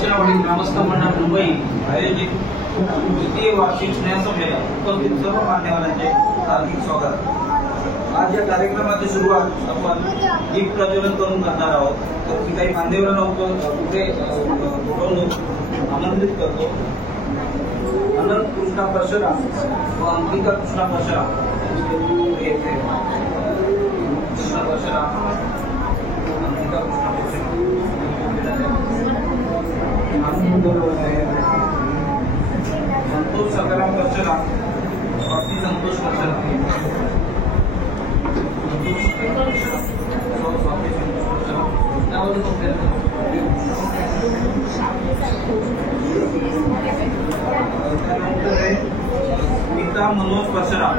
परशुरामवाडी ग्रामस्थ मंडळ मुंबई आयोजित द्वितीय वार्षिक स्नेहसभेला उपस्थित सर्व मान्यवरांचे हार्दिक स्वागत। आज या कार्यक्रमाची सुरुवात आपण दीप प्रज्वलन करून करणार आहोत। तर मी काही मान्यवरांना पुढे आमंत्रित करतो। अनंत कृष्णा परशुराम व अंकिता कृष्णा परशुराम कृष्णा परशुराम अंकिता कृष्णा संतोष सकाराम परशुराम स्वाती संतोष परशुराम स्मिता मनोज परशुराम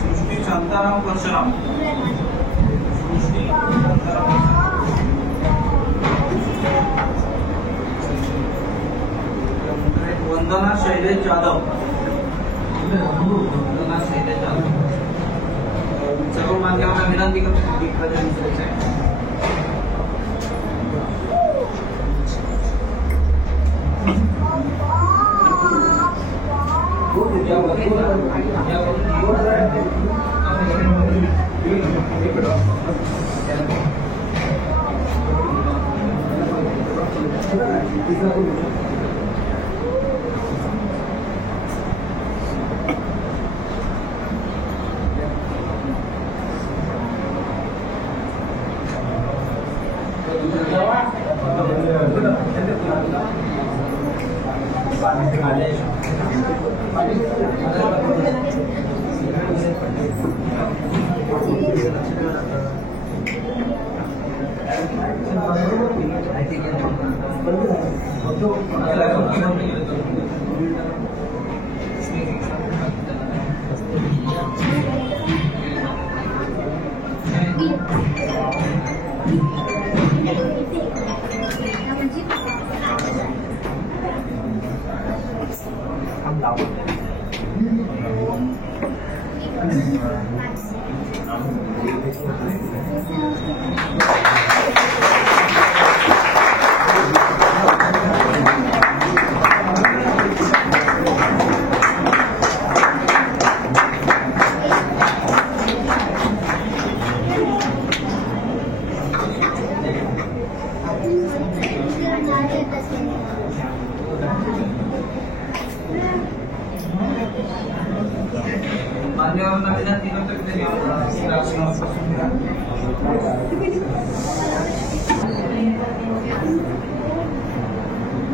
सृष्टि शांताराम परशुराम वंदना शैलेश जाधव सर्व मान्यवरांना विनंती करतो दीप प्रज्वलन करायचे।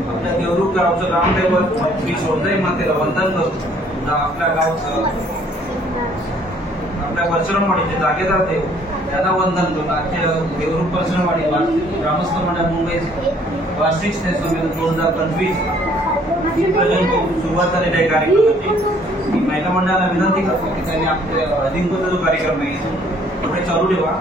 आपल्या देवरूप गावचं ग्रामदैवत श्री सोनई मातेला वंदन करून आपल्या गावचं आपल्या परशुरामवाडीचे जागेदार देव त्यांना वंदन करून आजच्या देवरूप परशुरामवाडी ग्रामस्थ मंडळ मुंबईचे वार्षिक स्नेहसंमेलन 2025 दीप प्रज्वलन करून सुरुवात झालेल्या कार्यक्रमाची महिला मंडळाला विनंती करतो की त्यांनी आपल्या अधिकृत जो कार्यक्रम आहे पुढे चालू ठेवा।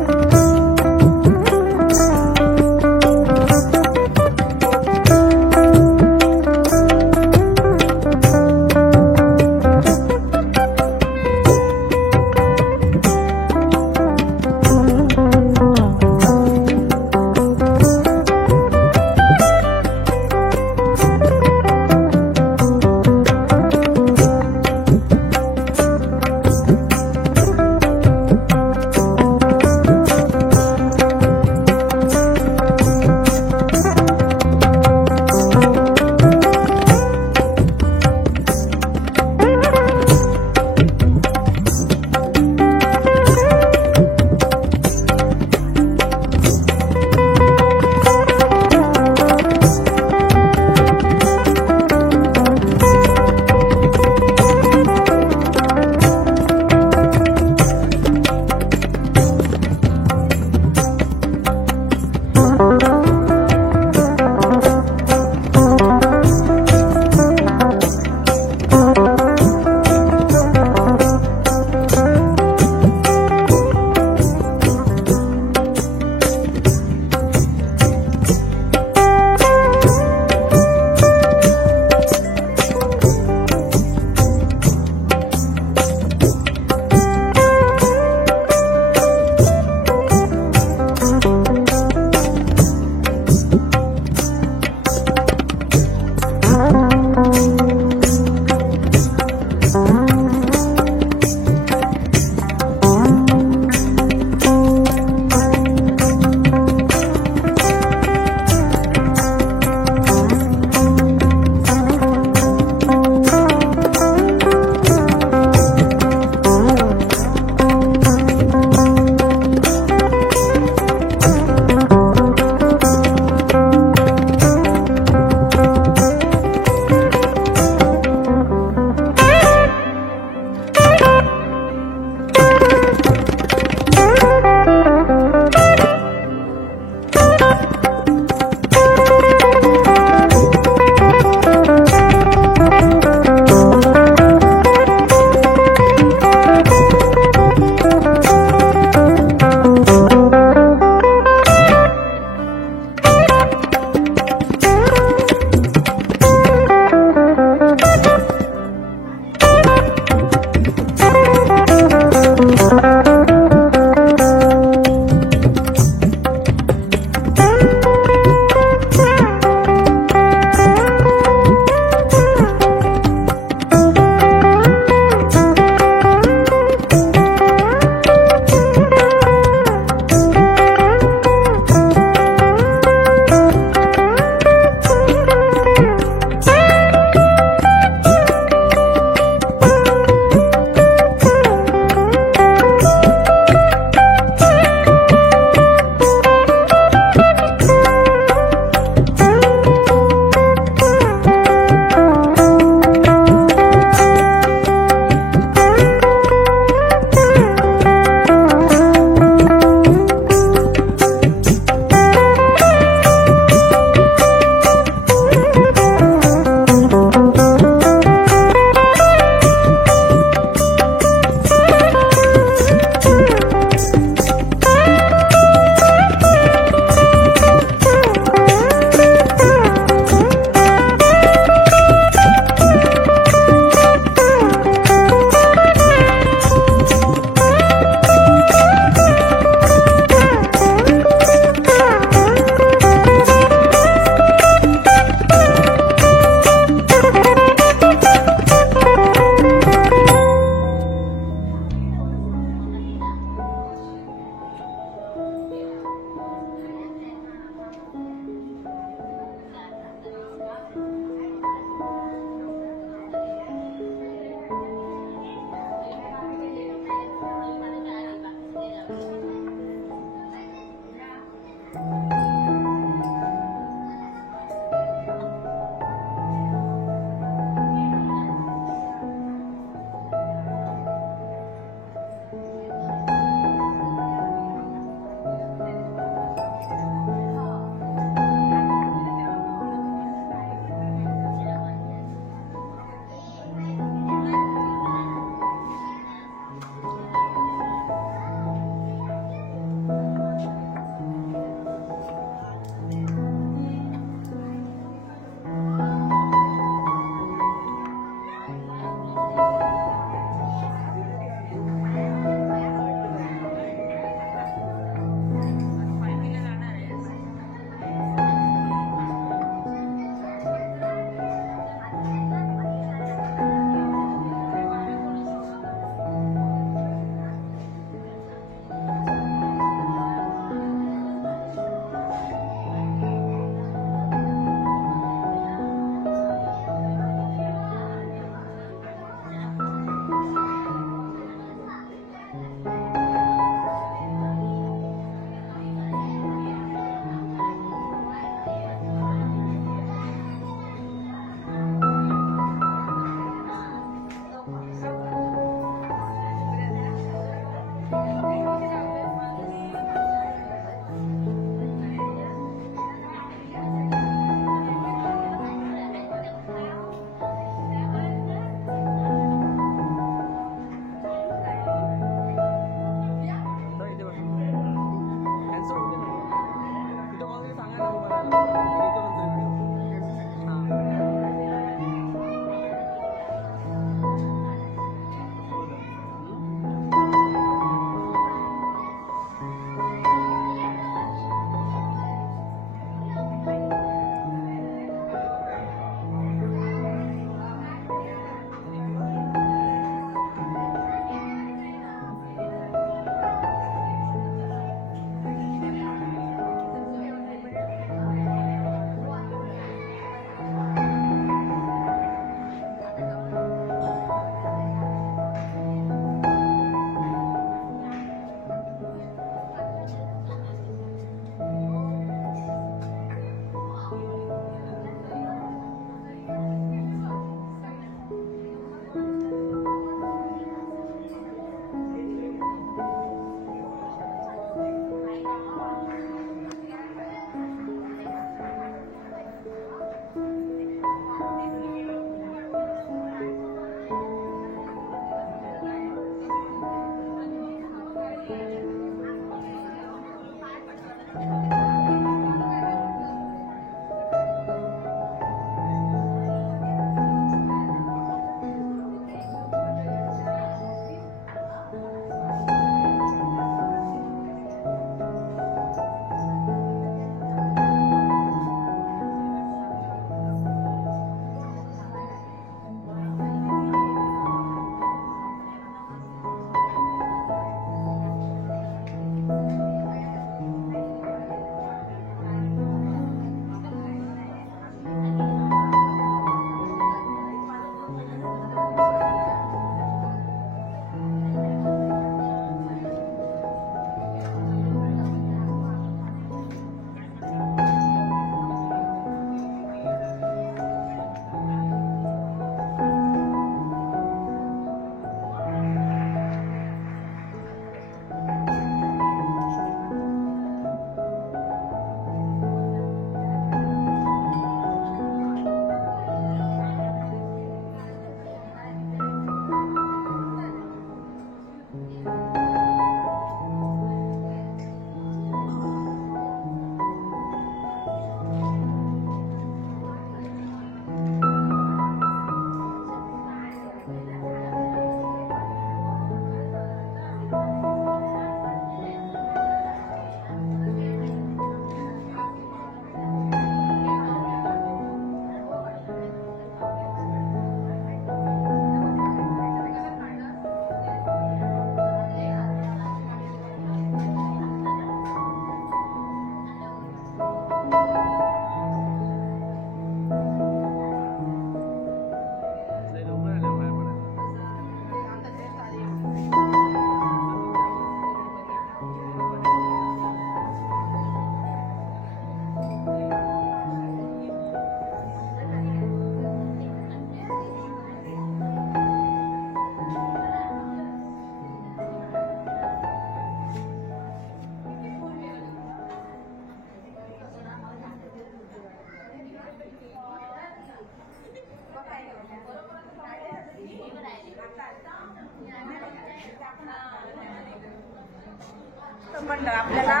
आपल्याला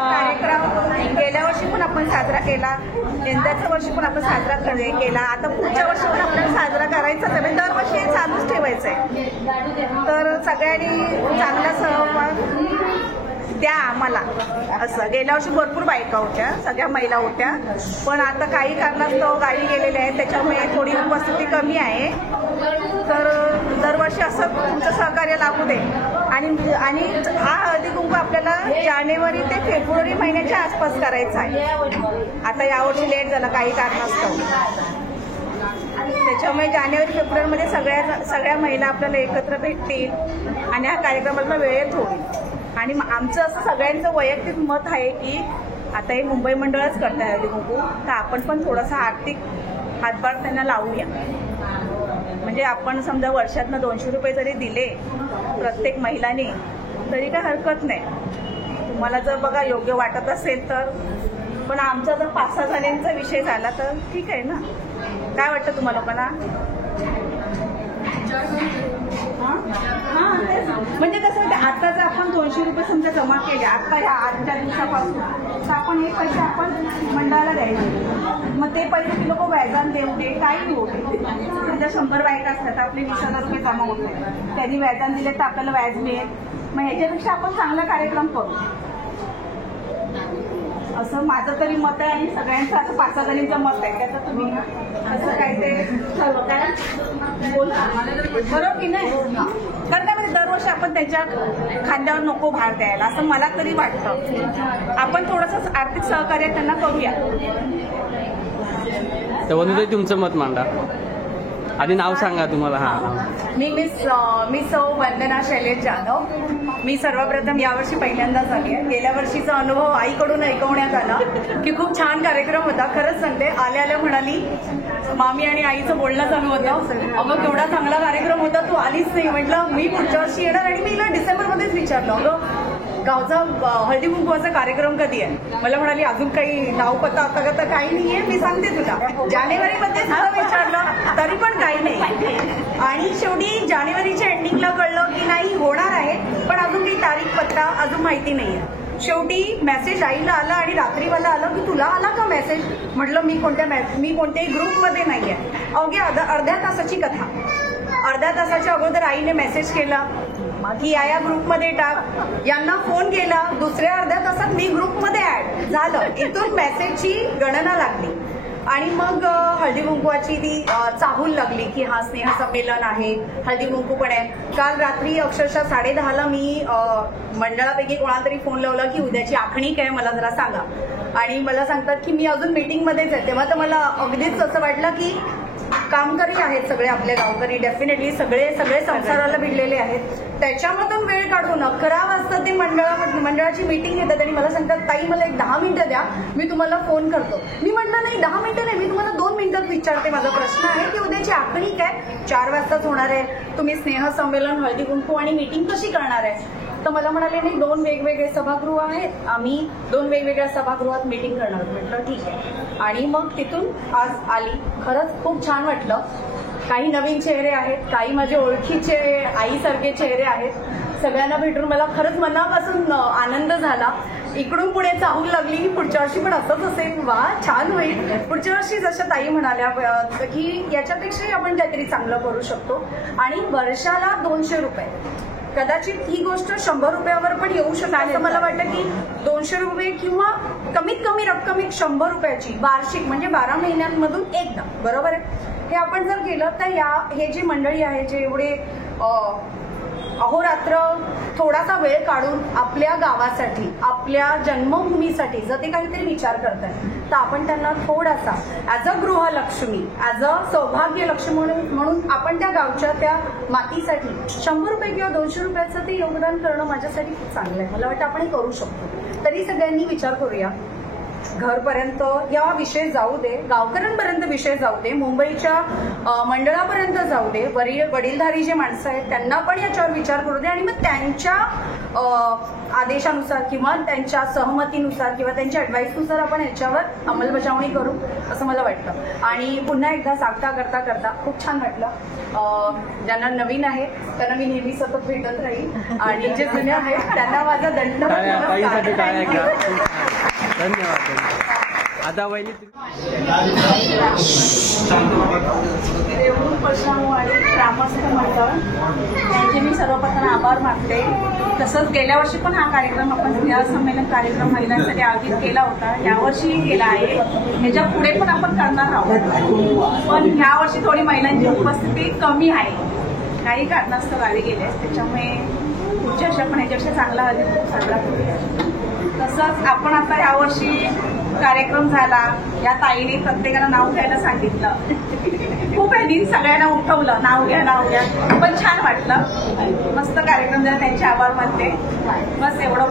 कार्यक्रम गेल्या वर्षी पण आपण साजरा केला, यंदाच्या वर्षी पण आपण साजरा केला, आता पुढच्या वर्षी पण आपल्याला साजरा करायचा आहे. दरवर्षी हे चालूच ठेवायचं आहे. तर सगळ्यांनी चांगला सहभाग द्या आम्हाला. असं गेल्या वर्षी भरपूर बायका होत्या, सगळ्या महिला होत्या, पण आता काही कारणास्तव गावी गेलेल्या आहेत, त्याच्यामुळे थोडी उपस्थिती कमी आहे. तर दरवर्षी असं तुमचं सहकार्य लागू दे. आणि हा हळदी कुंकू आपल्याला जानेवारी ते फेब्रुवारी महिन्याच्या आसपास करायचा आहे. आता यावर्षी लेट झाला काही कारणास्तव, त्याच्यामुळे जानेवारी फेब्रुवारीमध्ये सगळ्या महिला आपल्याला एकत्र भेटतील आणि हा कार्यक्रमाला वेळेत होईल. आणि आमचं असं सगळ्यांचं वैयक्तिक मत आहे की आता हे मुंबई मंडळच करताय हळदी कुंकू, तर आपण पण थोडासा आर्थिक हातभार त्यांना लावूया. म्हणजे आपण समजा वर्षातनं 200 रुपये जरी दिले प्रत्येक महिलांनी तरी काय हरकत नाही. तुम्हाला जर बघा योग्य वाटत असेल तर. पण आमचा जर 5-6 जणांचा विषय झाला तर ठीक आहे ना. काय वाटतं तुम्हाला लोकांना? म्हणजे कसं होतं, आता जर आपण 200 रुपये समजा जमा केले आता ह्या आजच्या दिवसापासून, तर आपण हे पैसे आपण मंडळाला द्यायचे. मग ते पैसे ती लोक व्याजान देऊ दे, काही होऊ दे. समजा 100 बायका असतात, आपले 20,000 रुपये जमा होते, त्यांनी व्याजान दिले तर आपल्याला व्याज मिळेल. मग ह्याच्यापेक्षा आपण चांगला कार्यक्रम करू, असं माझं तरी मत आहे. आणि सगळ्यांचं असं 5-6 जणींचं मत आहे. त्याचं तुम्ही असं काय ते ठरवताय बोला बरोबर की नाही? कारण काय म्हणजे दरवर्षी आपण त्यांच्या खांद्यावर नको भार द्यायला, असं मला तरी वाटतं. आपण थोडंसं आर्थिक सहकार्य त्यांना करूया. तर तुमचं मत मांडा आणि नाव सांगा तुम्हाला. मी सौ वंदना शैलेश जाधव. मी सर्वप्रथम यावर्षी पहिल्यांदाच आली आहे. गेल्या वर्षीचा अनुभव आईकडून ऐकवण्यात आला की खूप छान कार्यक्रम होता. खरंच सांगते, आल्या म्हणाली, मामी आणि आईचं बोलणं चालू होतं, अगं केवढा चांगला कार्यक्रम होता, तू आलीच नाही. म्हटलं मी पुढच्या वर्षी येणार. आणि मी हिला डिसेंबरमध्येच विचारलं, अगं गावचा हळदी कुंकवाचा कार्यक्रम कधी आहे? मला म्हणाली अजून काही नाव पत्ता आता तर काही नाहीये, मी सांगते तुला. जानेवारीमध्ये सुद्धा विचारलं तरी पण काही नाही. आणि शेवटी जानेवारीच्या एंडिंगला कळलं की नाही होणार आहे, पण अजून काही तारीख पत्ता अजून माहिती नाहीये. शेवटी मेसेज आईला आला आणि रात्री मला आलं की तुला आला का मेसेज? म्हटलं मी कोणत्याही ग्रुपमध्ये नाहीये. अवघ्या अर्ध्या तासाची कथा. अर्ध्या तासाच्या अगोदर आईने मेसेज केला की या ग्रुपमध्ये टाक. यांना फोन केला, दुसऱ्या अर्ध्या तासात मी ग्रुपमध्ये ऍड झालं. इथून मेसेजची गणना लागली. आणि मग हळदी कुंकवाची ती चाहूल लागली की हा स्नेह संमेलन आहे, हळदी कुंकू पण आहे. काल रात्री अक्षरशः 10:30ला मी मंडळापैकी कोणाला तरी फोन लावला की उद्याची आखणी काय मला जरा सांगा. आणि मला सांगतात की मी अजून मीटिंगमध्येच आहे. तेव्हा तर मला अगदीच असं वाटलं की कामकरी आहेत सगळे आपले गावकरी, डेफिनेटली सगळे संसाराला भिडलेले आहेत. त्याच्यामधून वेळ काढून 11 वाजता ते मंडळाची मीटिंग घेतात आणि मला सांगतात ताई मला एक 10 मिनिटं द्या, मी तुम्हाला फोन करतो. मी म्हटलं नाही 10 मिनिटं नाही, मी तुम्हाला 2 मिनिटात विचारते. माझा प्रश्न आहे की उद्याची आखणी काय 4 वाजताच होणार आहे, तुम्ही स्नेह संमेलन, हळदी कुंकू आणि मीटिंग कशी करणार आहे? तर मला म्हणाले नाही 2 वेगवेगळे सभागृह आहेत, आम्ही 2 वेगवेगळ्या सभागृहात मीटिंग करणार. म्हटलं ठीक आहे. आणि मग तिथून आज आली. खरंच खूप छान वाटलं. काही नवीन चेहरे आहेत, काही माझे ओळखीचे आईसारखे चेहरे आहेत. सगळ्यांना भेटून मला खरंच मनापासून आनंद झाला. इकडून पुढे चाहूल लागली की पुढच्या वर्षी पण असंच असेल, वा छान होईल. पुढच्या वर्षी जशा ताई म्हणाल्या की याच्यापेक्षाही आपण काहीतरी चांगलं करू शकतो. आणि वर्षाला 200 रुपये, कदाचित ही गोष्ट 100 रुपयावर पण येऊ शकते. असं मला वाटतं की 200 रुपये किंवा कमीत कमी रक्कम 100 रुपयाची वार्षिक, म्हणजे 12 महिन्यांमधून एकदा, बरोबर आहे. हे आपण जर केलं तर हे जी मंडळी आहे जे एवढे अहोरात्र थोडासा वेळ काढून आपल्या गावासाठी, आपल्या जन्मभूमीसाठी जर ते काहीतरी विचार करतात, तर आपण त्यांना थोडासा as a Griha Lakshmi, as a सौभाग्यलक्ष्मी म्हणून आपण त्या गावच्या त्या मातीसाठी 100 रुपये किंवा 200 रुपयाचं ते योगदान करणं माझ्यासाठी खूप चांगलं आहे. मला वाटतं आपण हे करू शकतो. तरी सगळ्यांनी विचार करूया. घरपर्यंत या विषय जाऊ दे, गावकऱ्यांपर्यंत विषय जाऊ दे, मुंबईच्या मंडळापर्यंत जाऊ दे, वडीलधारी जे माणसं आहेत त्यांना पण याच्यावर विचार करू दे. आणि मग त्यांच्या आदेशानुसार किंवा त्यांच्या सहमतीनुसार किंवा त्यांच्या ॲडवाईसनुसार आपण याच्यावर अंमलबजावणी करू असं मला वाटतं. आणि पुन्हा एकदा सांगता करता खूप छान वाटलं. ज्यांना नवीन आहे त्यांना मी नेहमी सतत भेटत राहील आणि जे जुने आहेत त्यांना माझा ताईसाठी काय आहे का? दंड. धन्यवाद. आता वहिनी देवरूप परशुराम वाडी ग्रामस्थ मंडळ यांचे मी सर्वप्रथम आभार मानते. तसंच गेल्या वर्षी पण हा कार्यक्रम आपण क्रिया संमेलन कार्यक्रम महिलांसाठी आयोजित केला होता. यावर्षी केला आहे. ह्याच्या पुढे पण आपण करणार आहोत. पण ह्या वर्षी थोडी महिलांची उपस्थिती कमी आहे. काही कारणास्तव गावी गेले, त्याच्यामुळे पुढच्या वर्षी आपण ह्याच्यापेक्षा चांगला आयोजित साजरा करूया. तसंच आपण आता यावर्षी कार्यक्रम झाला, या ताईने प्रत्येकाला नाव घ्यायला सांगितलं. खूप आहे, सगळ्यांना उठवलं, नाव घ्या. पण छान वाटलं. मस्त कार्यक्रम झाला, त्यांचे आभार मानते. बस एवढं.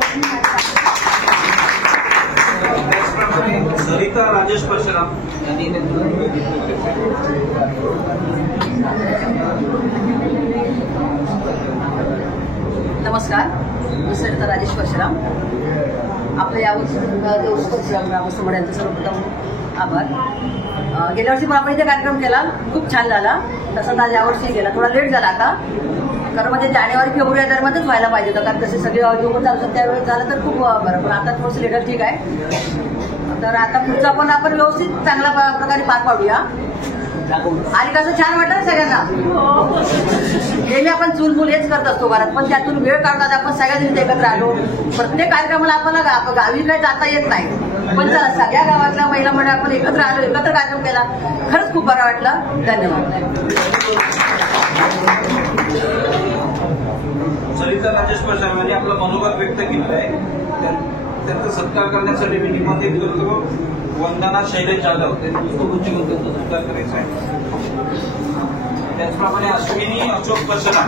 सरिता राजेश परशुराम यांनी नमस्कार, मी सरिता राजेश परशुराम. आपल्या यावर्षी देवरूप परशुराम ग्रामस्थ मंडळाचे सर्वप्रथम आभार. गेल्या वर्षी पण आपण इथे कार्यक्रम केला, खूप छान झाला. तसंच आज यावर्षी गेला, थोडा लेट झाला आता, कारण म्हणजे जानेवारी फेब्रुवारी दरम्यानच व्हायला पाहिजे होतं, कारण तसे सगळे जोपर्यंत चालू त्यावेळेस झालं तर खूप बरं. पण आता थोडंसं लेटर ठीक आहे. तर आता पुढचा पण आपण व्यवस्थित चांगल्या प्रकारे पार पाडूया. आणि कसं छान वाटलं सगळ्यांना. नेहमी आपण चूलमूल हेच करत असतो घरात, पण त्यातून वेळ काढतात आपण सगळ्यांनी एकत्र आलो. प्रत्येक कार्यक्रमाला आपल्याला गावी काही जाता येत नाही, पण चला सगळ्या गावातल्या महिला मंडळ आपण एकत्र आलो, एकत्र कार्यक्रम केला. खरंच खूप बरं वाटलं. धन्यवाद. सरिता राजेश परशुराम यांनी आपलं मनोगत व्यक्त केलं आहे. त्यांचा सत्कार करण्यासाठी मी निमंत्रित करतो वंदना शैलेश जाधव. त्यांनी पुष्पगुच्छ सत्कार करायचा आहे. त्याचप्रमाणे अश्विनी अशोक परशुराम,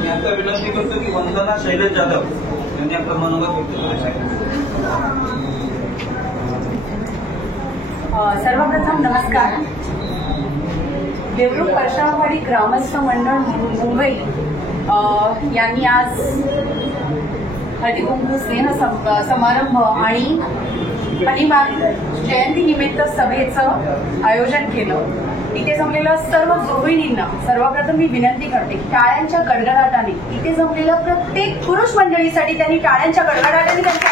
मी आता विनंती करतो की वंदना शैलेश जाधव यांनी आपलं मनोगत व्यक्त करायचं आहे. सर्वप्रथम नमस्कार. देवरूप परशुराम वाडी ग्रामस्थ मंडळ मुंबई यांनी आज हळदीकुंकू स्नेह समारंभ आणि अलिबाग जयंतीनिमित्त सभेचं आयोजन केलं. इथे जमलेल्या सर्व गृहिणींना सर्वप्रथम मी विनंती करते की टाळ्यांच्या गडगडाटाने इथे जमलेल्या प्रत्येक पुरुष मंडळीसाठी त्यांनी टाळ्यांच्या गडगडाटाने त्यांचे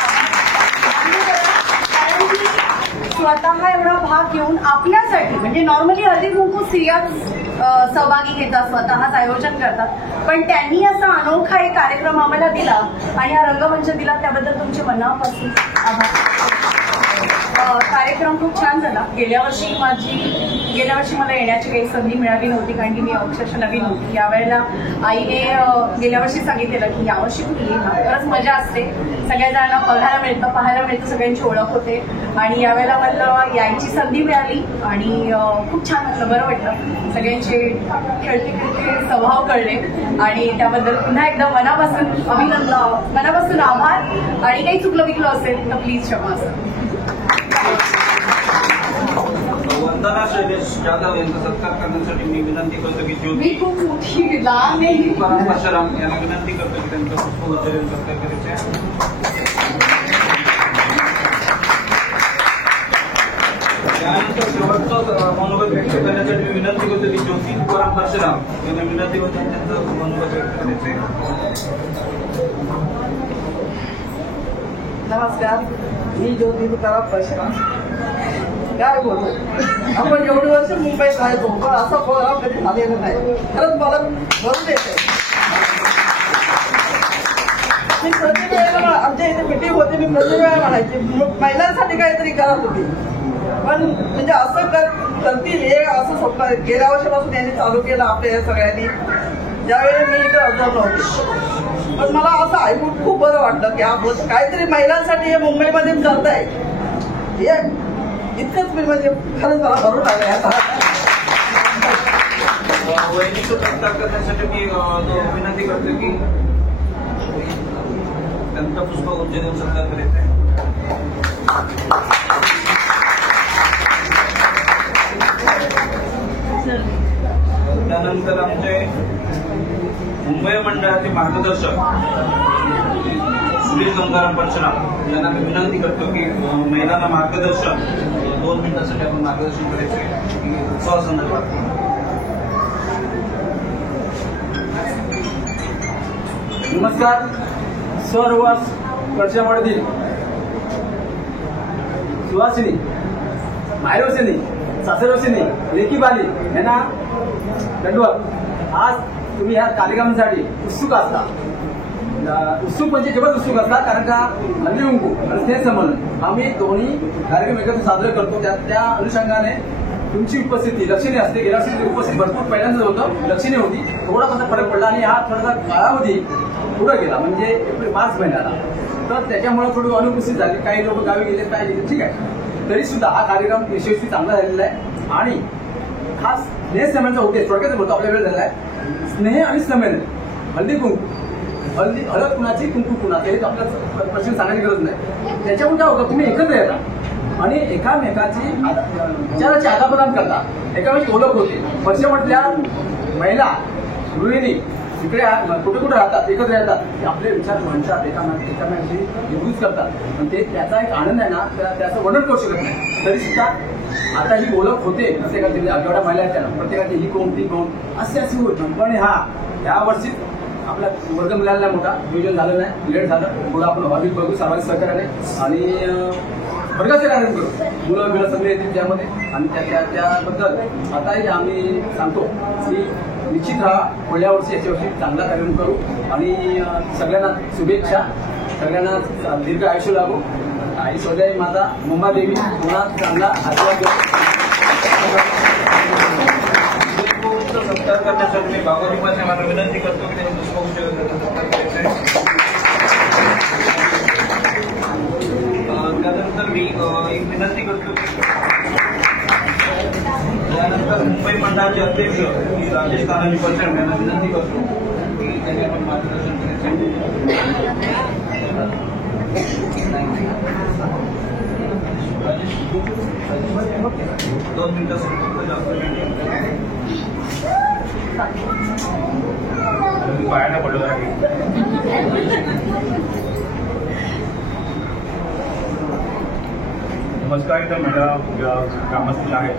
स्वतः एवढा भाग घेऊन आपल्यासाठी, म्हणजे नॉर्मली हळदी कुंकू स्त्रियाच सहभागी घेतात, स्वतःच आयोजन करतात, पण त्यांनी असा अनोखा एक कार्यक्रम आम्हाला दिला आणि हा रंगमंच दिला, त्याबद्दल तुमचे मनापासून आभार. कार्यक्रम खूप छान झाला. गेल्या वर्षी मला येण्याची काही संधी मिळाली नव्हती, कारण की मी अक्षरशः नवीन होती. यावेळेला आईने गेल्या वर्षी सांगितलेलं की यावर्षी तू ये ना, खरंच मजा असते, सगळ्या जणांना पाहायला मिळतं, सगळ्यांची ओळख होते. आणि यावेळेला मला यायची संधी मिळाली आणि खूप छान वाटलं, बरं वाटलं. सगळ्यांचे खेळते स्वभाव कळले आणि त्याबद्दल पुन्हा एकदा मनापासून अभिनंदन, मनापासून आभार. आणि काही चुकलं विकलं असेल तर प्लीज क्षमा असं. वंदना शैलेश जाधव यांचा सत्कार करण्यासाठी मी विनंती करतो की मी खूप मोठी लहान नाही परशुराम यांना विनंती करतो की त्यांचा पुष्पगुच्छ सत्कार करायचा आहे. त्यानंतर शेवटचं मनोगत व्यक्त करण्यासाठी मी विनंती करतो की ज्योती परशुराम यांना विनंती करतो त्यांचं मनोगत व्यक्त करायचं आहे. नमस्कार, मी ज्योती परशुराम. काय बोलू, आपण एवढी वर्ष मुंबईत राहतो, पण असा प्रोग्राम कधी झालेला नाही. खरंच मला भरून येते. मी प्रत्येक वेळेला आमच्या इथे मिटिंग होते, मी प्रत्येक वेळा म्हणायची महिलांसाठी काहीतरी करा तुम्ही, पण म्हणजे असं करतील हे असं स्वप्न गेल्या वर्षापासून यांनी चालू केलं आपल्या या सगळ्यांनी. ज्यावेळी मी इथे हजर नव्हते, पण मला असं ऐकून खूप बरं वाटलं की आपण काहीतरी महिलांसाठी हे मुंबईमध्ये करताय. हे इतकंच मी म्हणजे खरंच मला भरून आलं आता. वैदिक सत्कार करण्यासाठी मी विनंती करतो की त्यांचा पुष्पगुच्छ देऊन सत्कार करीत आहे. त्यानंतर आमचे मुंबई मंडळाचे मार्गदर्शक सुनील गंगाराम परशुराम यांना मी विनंती करतो की महिलांना मार्गदर्शन 2 मिनिटांसाठी आपण मार्गदर्शन करायचे उत्सवा संदर्भात. नमस्कार. स्वरवास वर्षामधील सुवासिनी, माहेरवासिनी, सासरवासिनी, लेकी बाली यांना दंडवत. आज तुम्ही ह्या कार्यक्रमासाठी उत्सुक असता. उत्सुक म्हणजे केवळ उत्सुक असता कारण का हल्ली कुंकू आणि स्नेह संबंध आम्ही दोन्ही कार्यक्रम एकत्र साजरे करतो. त्या अनुषंगाने तुमची उपस्थिती लक्षणीय असते. गेल्या वर्षी उपस्थिती भरपूर पहिल्यांदाच होतं, लक्षणीय होती. थोडासा फरक पडला आणि हा थोडासा कालावधी पुढे गेला म्हणजे एप्रिल मार्च महिन्याला. तर त्याच्यामुळे थोडी अनुपस्थित झाली. काही लोक गावी गेले, काय गेले, ठीक आहे. तरी सुद्धा हा कार्यक्रम यशस्वी चांगला झालेला आहे. आणि हा स्नेह समेलचा उद्देश थोडक्यात बोलतो, आपल्या वेळ झाला आहे. स्नेह आणि समेल, हल्दी कुंकू, हळद कुणाची, कुंकू कुणाचे, हे आपल्याला प्रश्न सांगायची गरज नाही. त्याच्यामुळे काय होतं, तुम्ही एकत्र येता आणि एकामेकाची विचाराची आदान-प्रदान करता, एकामेकाची ओळख होते. वर्षामधल्या महिला गृहिणी इकडे कुठे कुठे राहतात, एकत्र येतात, आपले विचार म्हणतात, एकामेकाशी युज करतात. पण ते त्याचा एक आनंद आहे ना, त्याचं वर्णन करू शकत नाही. तरी सुद्धा आता ही ओळख होते. प्रत्येकाची जेवढ्या महिला आहेत त्यांना प्रत्येकाची ही कोण ती कोण असे होत. पण या वर्षी आपला वर्ग मिळालेला मोठा नियोजन झालं नाही, लेट झालं. पुढे आपण भाविक बघू सर्वांनी सहकार्याने आणि वर्गाचे कार्यक्रम करू. मुलं बिळं सगळे येतील त्यामध्ये. आणि त्याबद्दल आताही आम्ही सांगतो की निश्चित राहा, पुढल्या वर्षी याच्यावर्षी चांगला कार्यक्रम करू. आणि सगळ्यांना शुभेच्छा, सगळ्यांना दीर्घ आयुष्य लागू. आई स्वतः माता मुंबादेवी पुन्हा चांगला आशीर्वाद सत्कार करण्यासाठी मी बाबाजी मला विनंती करतो की त्यांनी पुष्पगुच्छ सत्कार करायचा आहे. त्यानंतर मी एक विनंती करतो यानंतर मुंबई मंडळाचे अध्यक्ष राजेश तानाजी परशुराम यांना विनंती करतो की त्यांनी आपण मार्गदर्शन करायचे. 2 मिनिटं पायाने पडलो आहे. नमस्कार. इथं महिला ग्रामस्थ आहेत,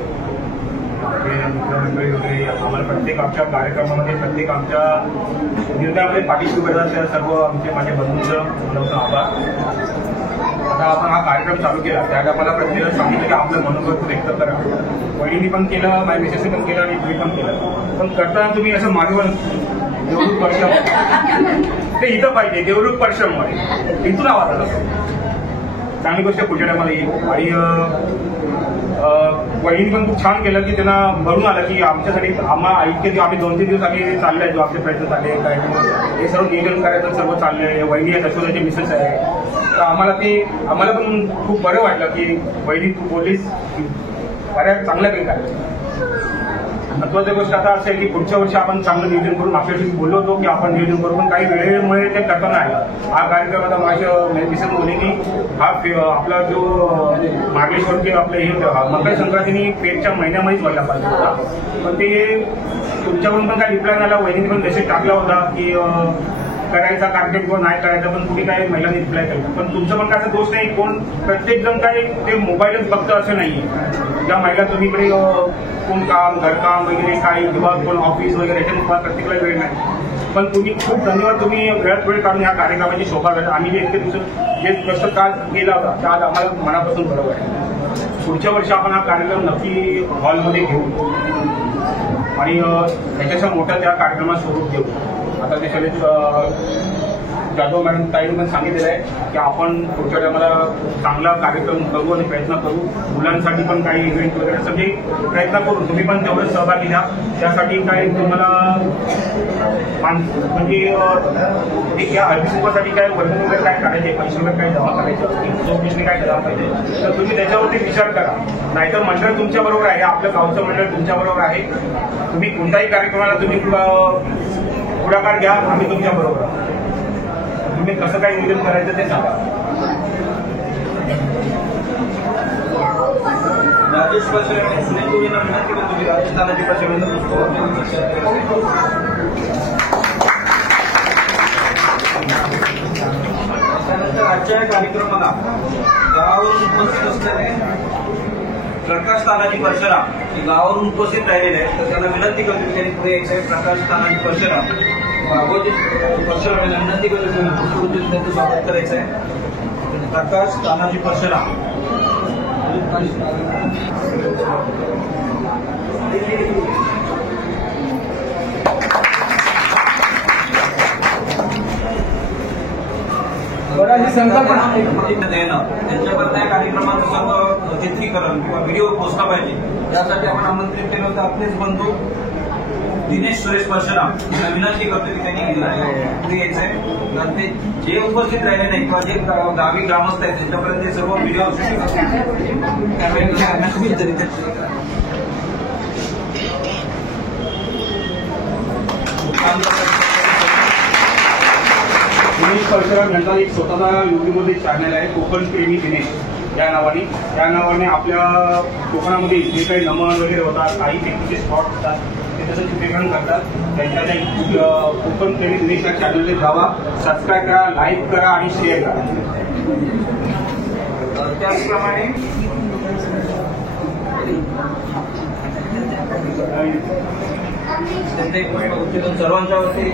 मित्रमंडळी वगैरे आम्हाला प्रत्येक आमच्या कार्यक्रमामध्ये प्रत्येक आमच्या निर्णयामध्ये पाठीशी उभे त्या सर्व आमचे माझे बंधूंचं मनोभाव आभार. आता आपण हा कार्यक्रम चालू केला त्यात आम्हाला प्रत्येकाला सांगितलं की आपलं मनोगत व्यक्त करा. वहिनी पण केलं, माझ्या मिसेसने पण केलं आणि तुम्ही पण केलं. पण करताना तुम्ही असं मागवण देवरूप परशम ते इथं पाहिजे, देवरूप परशममध्ये इथून आवाज आला. चांगली गोष्ट पुढच्या टायमाला येईल. आणि वहिनी पण खूप छान केलं की त्यांना भरून आलं की आमच्यासाठी इतके आम्ही 2-3 दिवस आम्ही चालले जो आमचे प्रयत्न चालले काय हे सर्व नियोजन करायचं सर्व चाललंय. वहिनी आहे, यशोदाची मिसेस आहे. तर आम्हाला पण खूप बरं वाटलं की वहिनी तू बोललीस बऱ्याच चांगल्यापैकी काय. महत्वाची गोष्ट आता असं आहे की पुढच्या वर्षी आपण चांगलं नियोजन करून मागच्या वर्षी बोललो होतो की आपण नियोजन करू, पण काही वेळेमुळे ते करता नाही आलं. हा कार्यक्रम आता माझ्या मिसेस बोलले की हा आपला जो मार्गेश्वर आपलं हे होतं मकर संक्रांतीने पेटच्या महिन्यामध्येच व्हायला पाहिजे होता. पण ते तुमच्याकडून पण काय रिप्लाय आला, वहिनीने पण मेसेज टाकला होता की करायचा कार्यक्रम किंवा नाही करायचा, पण तुम्ही काय महिलांनी रिप्लाय केलं. पण तुमचं पण काय दोष नाही. कोण प्रत्येक जण काय ते मोबाईलच बघतं असं नाहीये. ज्या महिला तुम्ही इकडे कोण काम घरकाम वगैरे काही किंवा कोण ऑफिस वगैरे याच्यात प्रत्येकाला वेळ नाही. पण तुम्ही खूप धन्यवाद, तुम्ही वेळात वेळ काढून ह्या कार्यक्रमाची शोभा करता. आम्ही जे इतके तुमचं जे कष्ट काळ केला होता त्या आज आम्हाला मनापासून बरोबर आहे. पुढच्या वर्षी आपण हा कार्यक्रम नक्की हॉलमध्ये घेऊ आणि त्याच्यापेक्षा मोठा त्या कार्यक्रमात स्वरूप देऊ. आता ते शैलेश जाधव मॅडम ताईने पण सांगितलेलं आहे की आपण पुढच्या टायमाला चांगला कार्यक्रम करू आणि प्रयत्न करू. मुलांसाठी पण काही इव्हेंट वगैरे सगळे प्रयत्न करू. तुम्ही पण तेवढं सहभागी घ्या. त्यासाठी काय तुम्हाला म्हणजे एक या हळदीकुंकवासाठी काय वर्ग वगैरे काय करायचे, पैसे वगैरे काय जमा करायचे असतील, चौकशीने काय करायला पाहिजे तर तुम्ही त्याच्यावरती विचार करा. नाहीतर मंडळ तुमच्याबरोबर आहे, आपलं गावचं मंडळ तुमच्याबरोबर आहे. तुम्ही कोणत्याही कार्यक्रमाला तुम्ही पुढाकार घ्या, आम्ही तुमच्याबरोबर आहोत. तुम्ही कसं काय नियोजन करायचं ते सांगा. राजेश परशुराम आणि सुनील गुरुजींना विनंती करतो की राजस्थानाची प्रचंड त्यानंतर आजच्या या कार्यक्रमाला गावावरून उपस्थित असलेले प्रकाश तानाजी परशुराम हे गावावरून उपस्थित राहिलेले आहेत. तर त्यांना विनंती करतो की त्यांनी पुढे यायचं आहे. प्रकाश तानाजी परशुराम भागवती परशुराम यांना विनंती करतो की त्यांचं स्वागत करायचं आहे. प्रकाश तानाजी परशुराम संकल्पना त्यांच्यापर्यंत या कार्यक्रमाचं सर्व चित्रीकरण किंवा व्हिडिओ पोचला पाहिजे यासाठी आपण आमंत्रित केलं होतं. आपलेच बंधू दिनेश सुरेश परशुराम यांना विनंती करतो की त्यांनी पुढे यायचंय. तर ते जे उपस्थित राहिले नाही किंवा जे गावी ग्रामस्थ आहेत त्यांच्यापर्यंत ते सर्व व्हिडिओ दिनेश परशुराम यांचा एक स्वतःचा युट्यूबमध्ये चॅनल आहे, कोकण प्रेमी दिनेश या नावाने. त्या नावाने आपल्या कोकणामध्ये जे काही नमन वगैरे होतात, काही पिकनिकचे स्पॉट असतात ते त्याचं चित्रीकरण करतात. त्यांच्या कोकण प्रेमी दिनेश या चॅनलला जावा, सबस्क्राईब करा, लाईक करा आणि शेअर करा. त्याचप्रमाणे सर्वांच्या वरती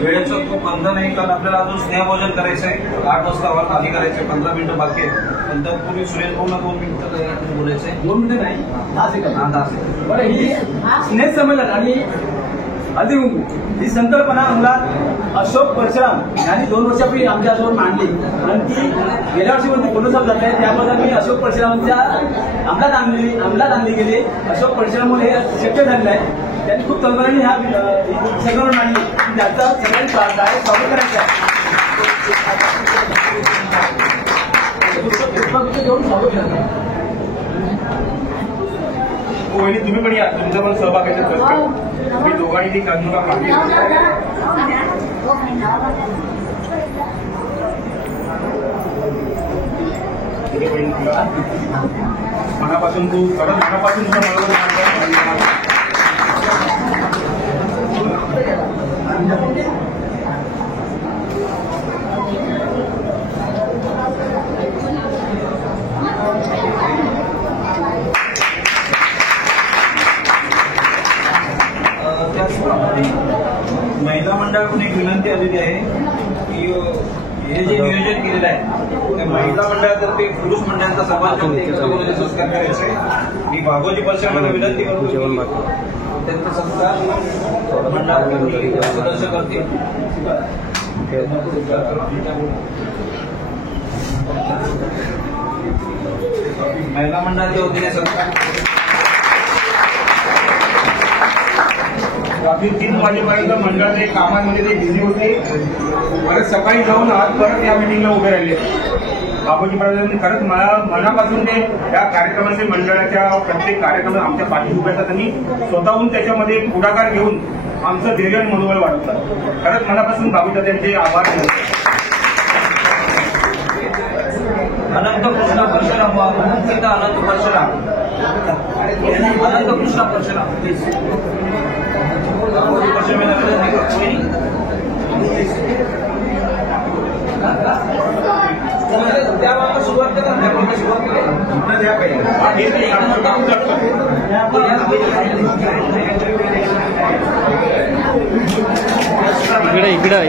वेळेचं खूप बंधन आहे. कारण आपल्याला अजून स्नेहभोजन करायचंय. 8 वाजता वर खाली करायचंय. 15 मिनिटं बाकी आहेत. पण तत्पूर्वी सुरेश भाऊला 2 मिनिटं बोलायचंय. 2 मिनिटं नाही, 10 सेकंद. 10 सेकंद. बरं, ही स्नेह संमेलन आणि अधिकुंकू ही संकल्पना मुलात अशोक परशुराम यांनी 2 वर्षापूर्वी आमच्यासमोर मांडली आणि ती गेल्या वर्षी मध्ये पूर्ण झाली जाते. त्याबद्दल मी अशोक परशुरामांच्या अंमलात आणली गेली. अशोक परशुराममुळे हे शक्य झालेलं आहे. त्यांनी खूप तळमळीने हा संकल्पना मांडली. त्याचा सगळ्यांनी स्वागत करायचं आहे. स्वागत करायचं. वहिनी तुम्ही पण या, तुमचा पण सहभाग याच्यात. तुम्ही दोघांनी ती काढून काढली. मनापासून तू खरंच मनापासून महिला मंडळाकडून एक विनंती आलेली आहे की हे जे नियोजन केलेलं आहे त्या महिला मंडळातर्फे पुरुष मंडळाचा समाज संस्कार करायचे. मी भागवती परशुरामांना विनंती करतो त्यांचा संस्कार मंडळातील सदस्य करतील. महिला मंडळाच्या वतीने संस्कार रात्री 3 वाजेपर्यंत मंडळाचे कामांमध्ये ते बिझी होते. परत सकाळी जाऊन आज परत या मिटिंगला उभे राहिले. बाबूजी महाराजांनी खरंच मनापासून ते या कार्यक्रमाचे मंडळाच्या प्रत्येक कार्यक्रमात आमच्या पाठी उभे असतात. त्यांनी स्वतःहून त्याच्यामध्ये पुढाकार घेऊन आमचं धैर्य आणि मनोबल वाढवतात. खरंच मनापासून बाबूजी त्यांचे आभार. अनंत कृष्ण परशुराम अनंत परशुराम अनंत कृष्ण परशुराम प्लीज त्याबाबत सुरुवात इकडे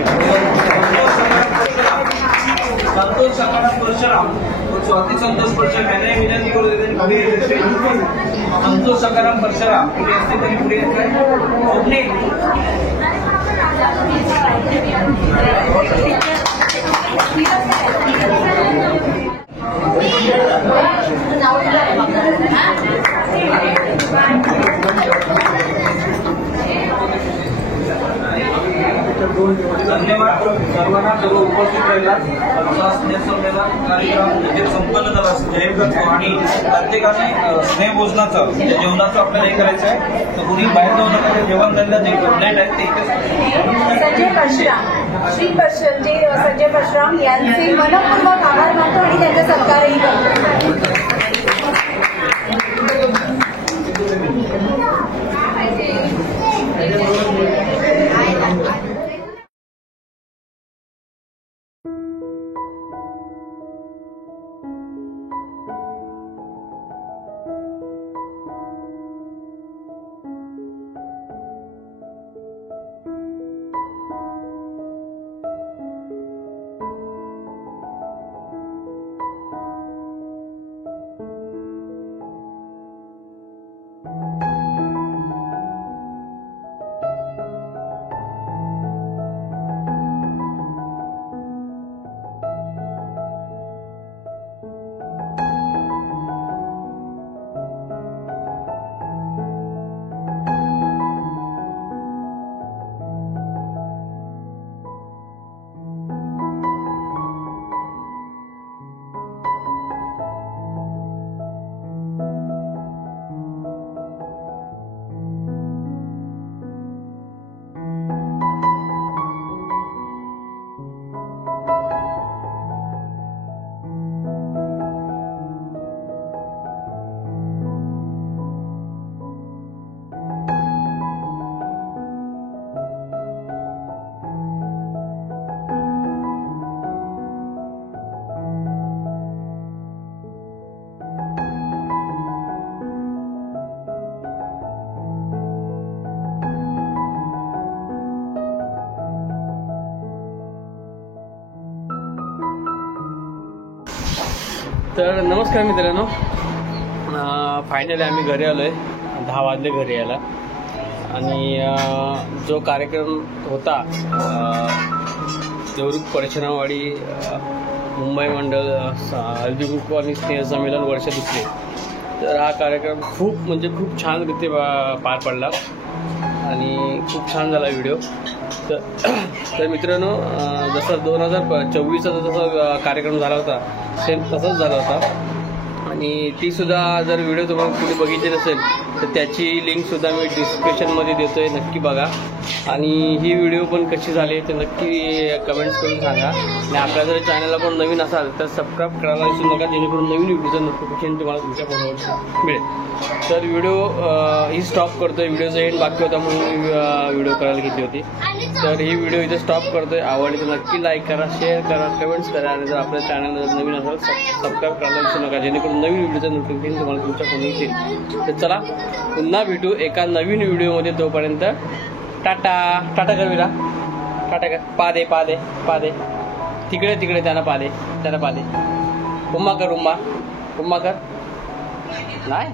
संतोष सकाराम परशुराम स्वाती संतोष परशुराम यांना विनंती करू देते. संतोष सकाराम परशुराम पुढे असते तरी पुढे येत धन्यवाद सर्वांना, सर्व उपस्थित राहिला. आमचा स्नेहसंमेलन कार्यक्रम इथे संपन्न झाला असं जाहीर करतो आणि प्रत्येकाने स्नेहभोजनाचं म्हणजे जेवणाचं आपल्याला हे करायचं आहे. तर कुणी बाहेर जाऊ नका. जेवण झालेलं जे प्लेट आहेत ते इथेच. संजय परशुराम, श्री संजय परशुराम यांचे मनपूर्वक आभार मानतो आणि त्यांचा सत्कारही करतो. तर नमस्कार मित्रांनो, फायनली आम्ही घरी आलो आहे. 10 वाजले घरी यायला. आणि जो कार्यक्रम होता देवरुख परशुरामवाडी मुंबई मंडळ हळदीकुंकू आणि स्नेहसंमेलन वर्ष दुसरे, तर हा कार्यक्रम खूप छान रीती पार पडला आणि खूप छान झाला व्हिडिओ. तर मित्रांनो, जसं 2024चा जसा कार्यक्रम झाला होता सेम तसाच झाला होता. आणि तीसुद्धा जर व्हिडिओ तुम्हाला कुणी बघितली नसेल तर त्याची लिंकसुद्धा मी डिस्क्रिप्शनमध्ये देतो आहे, नक्की बघा. आणि ही व्हिडिओ पण कशी झाली ते नक्की कमेंट्स करून सांगा. आणि आपल्या जर चॅनलला पण नवीन असाल तर सबस्क्राईब करायला विसरू नका, जेणेकरून नवीन व्हिडिओचं नोटिफिकेशन तुम्हाला तुमच्या फोनवर मिळेल. तर व्हिडिओ ही स्टॉप करतो आहे. व्हिडिओचा एंड बाकी होता म्हणून व्हिडिओ करायला घेतली होती. तर ही व्हिडिओ इथे स्टॉप करतो आहे. आवडली तर नक्की लाईक करा, शेअर करा, कमेंट्स करा. आणि जर आपल्या चॅनलला नवीन असेल सबस्क्राईब करायला विसरू नका, जेणेकरून नवीन व्हिडिओचं नोटिफिकेशन तुम्हाला तुमच्या फोनवर येईल. तर चला पुन्हा भेटू एका नवीन व्हिडिओमध्ये. तोपर्यंत टाटा. टाटा कर विरा, टाटा कर. पादे पादे पादे तिकडे त्यांना पादे उम्मा कर, उम्मा कर. नाही